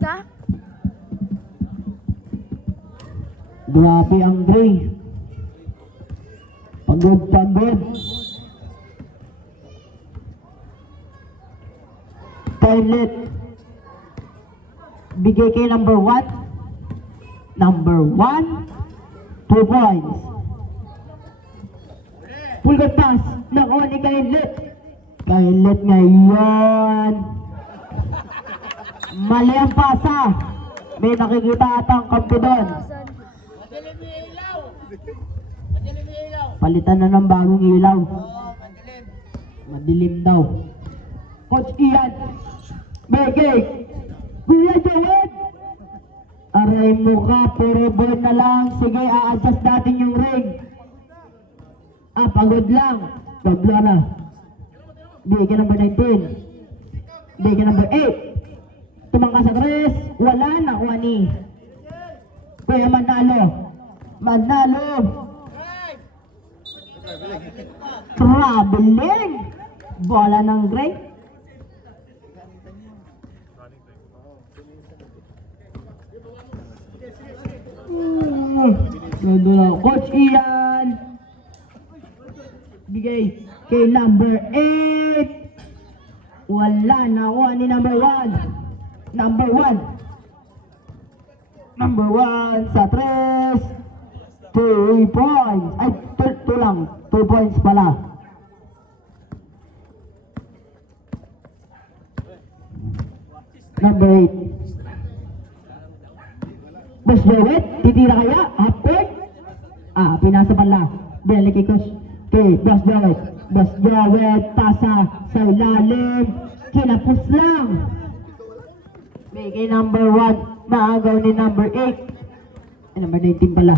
kita? Grabe ang Gray. Pagod. Scarlett. Bigay kay number 1. Number 1. 2 points. Pulgar pass. Nakuha ni Scarlett. Scarlett ngayon. Mali ang pasa. May nakikita atang kampi doon. Palitan na ng bagong ilaw. Madilim daw. Coach Ian. Begay. Kuya Joel. Aray mo ka. Puro ball na lang. Sige, a-adjust natin yung ring. Pagod lang. Doblo na. Bigay ka number 19. Bigay ka number 8. Tumangka sa Chris. Wala. Nakuha ni Kuya Manalo. Traveling. Bola ng Gray. Ganda lang. Coach Ian. Bigay kay number 8. Wala. Nakuha ni number 1. Number 1 sa 3. 2 points. Ay, 2 lang. 2 points pala. Number 8. Boss Joet, titira kaya? Half court? Pinasa pala. Binalik kay Coach. Okay, Boss Joet. Pasa sa ilalim. Kinapos lang. Bigay number 1. Maagaw ni number 8. Number 19 pala.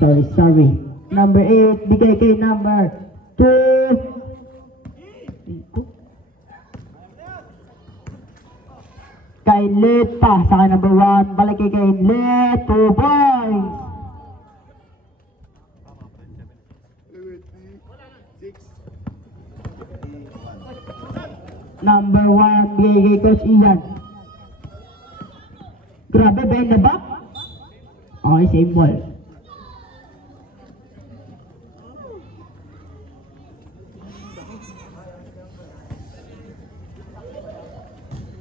Sorry. Number 8, bigay kay number 2. Kay Let pa. Saka number 1. Balik kay Let. 2 points. Number 1, bigay kay Coach Ian. Grabe, behind the back. Okay, same ball.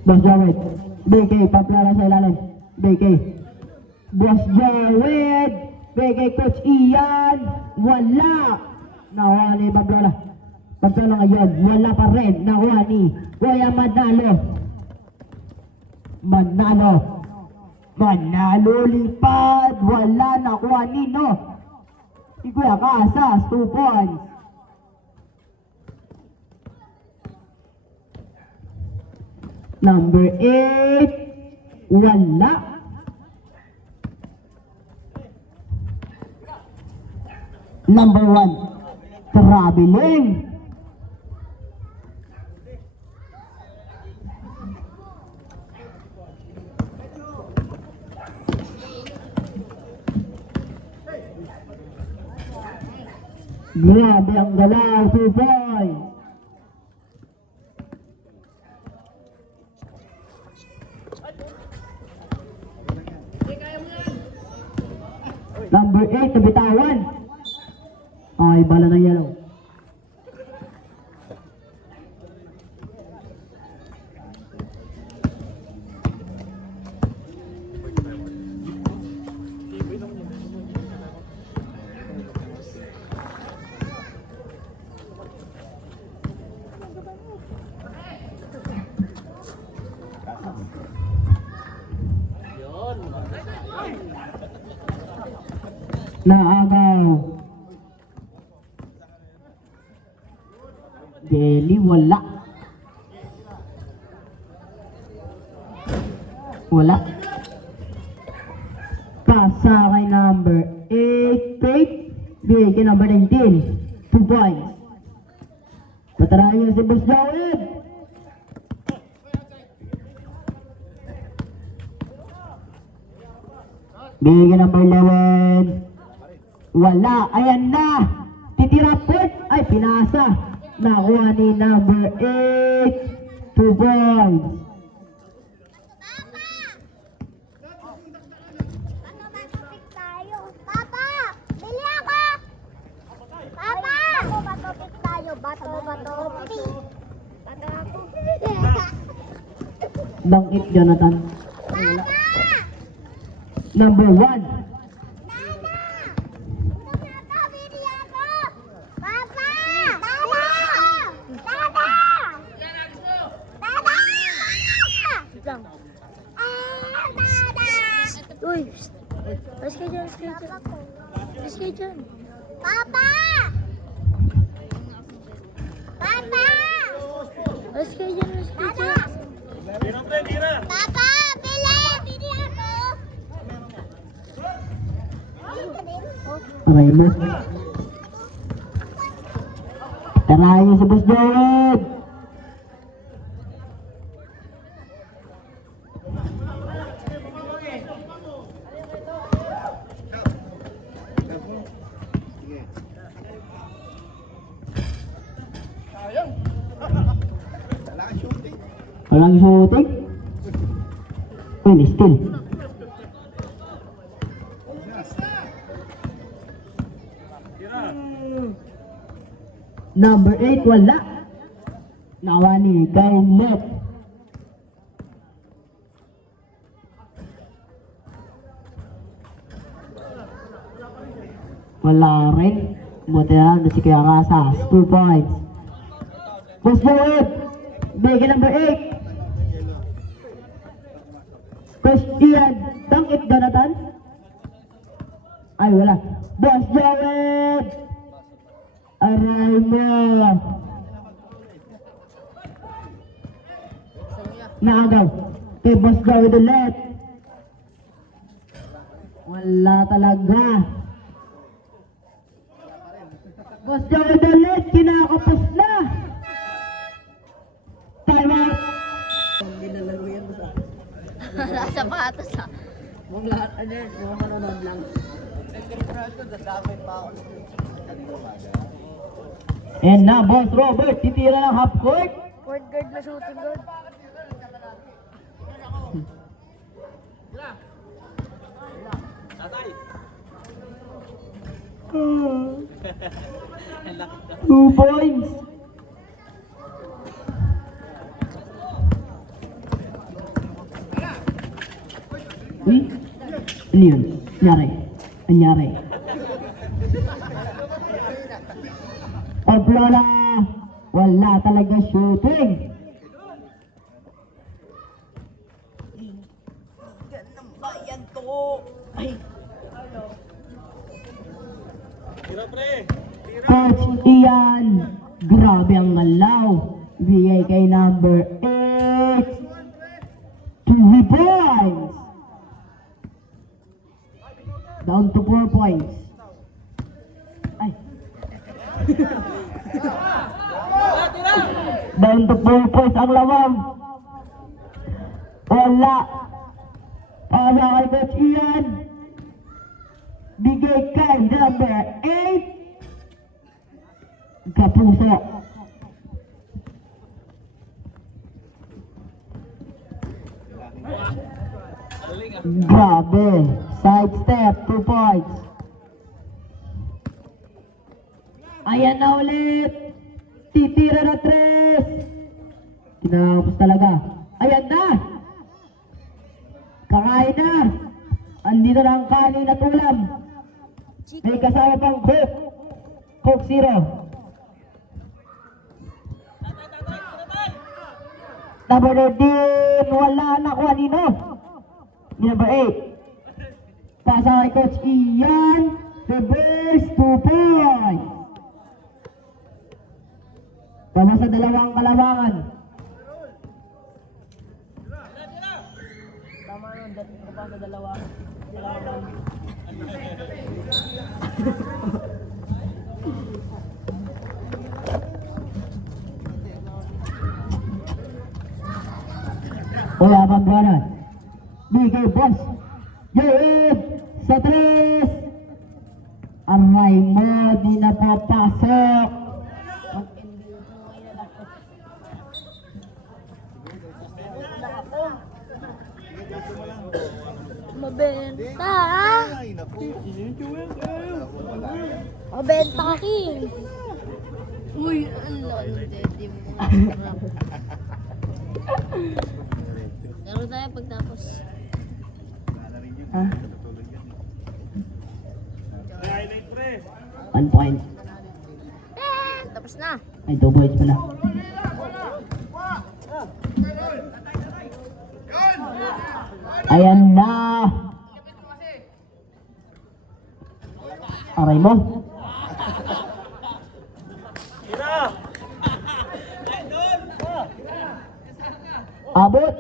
Boss Jawed, BK, paplala sa ilalim. BK. Boss Jawed, BK, Coach Ian. Wala. Nakuha ni Paplala. Paplala ngayon, wala pa rin. Nakuha ni Kuya Manalo lipad. Wala. Nakuha ni si Kuya Casas. 2 points. Number 8. Wala. Number 1. Traveling. Grabe ang galaw. 2 points. Number 8, nabitawan. Ay, bala ng yellow. Naagaw. Deli, wala. Pasa kay number 8. Bigay kay number 19. 2 points. Patarayan niyo si Boss Jawed. Bigay kay number 11. Wala. Ayan na. Titira point. Ay, pinasa. Nakuha ni number 8. 2 points. Bato, bato, pi. Bato ako. Bangkit, Jonathan. Mama! Number 1. Nana! Nakakabili ako! Papa! Dada! Dada! Dada! Lang. Dada! Uy! Alis kayo dyan, alis kayo dyan. Alis kayo dyan. Papa! Papa! Alis kayo dyan, alis kayo dyan. Papa! Bili! Bili ako! Aray mo. Tarahin niyo si Boss Joel. Walang shooting. Uy, still. Number 8, wala. Nawa ni Garnet. Wala rin. Buti na lang na si Kuya Kasas. 2 points. Boss Joel. Bigay number 8. Coach Ian. Tangkit, Jonathan. Ay, wala. Boss Joel. Aray mo. Naagaw. Kay Boss Joel ulit. Wala talaga. Boss Joel ulit. Kinakapos na. Time out. Nasa patas ah. Huwag lahat, ano yun, yung manonood lang. And na, Boss Robert, titira ng half court. Point guard na shooting guard. Two points. Uy, ano yun? Anyari? Anyari? Oblala! Wala talaga shooting! Coach Ian, grabe ang ngalaw. Bigay kay number 8. 2 points! Down to 4 points. Ay. Down to 4 points ang lawang. Wala. Para kay Coach Ian. Bigay kay number 8. Kapuso. Grabe. Side step, 2 points. Ayan na ulit. Titira na 3. Kinakapos talaga. Ayan na. Kakain na. Andito na ang kanin at ulam. May kasama pang Coke. Coke Zero. Number 13. Wala na kung anino. Number 8. Pasa kay Coach Ian. Reverse 2 points. Tama sa dalawang kalawangan. Tama nun, dating ko pa sa dalawang. Wala bang ganon? Bigay boss. Yoed! Sa 3! Aray mo, di na papasok. Mabenta ah! Mabenta ka, King! Uy, ano daddy mo. Laro tayo pagtapos. Ha? 1 point. Tapos na. Ay, 2 points pala. Ayan na. Aray mo. Abot.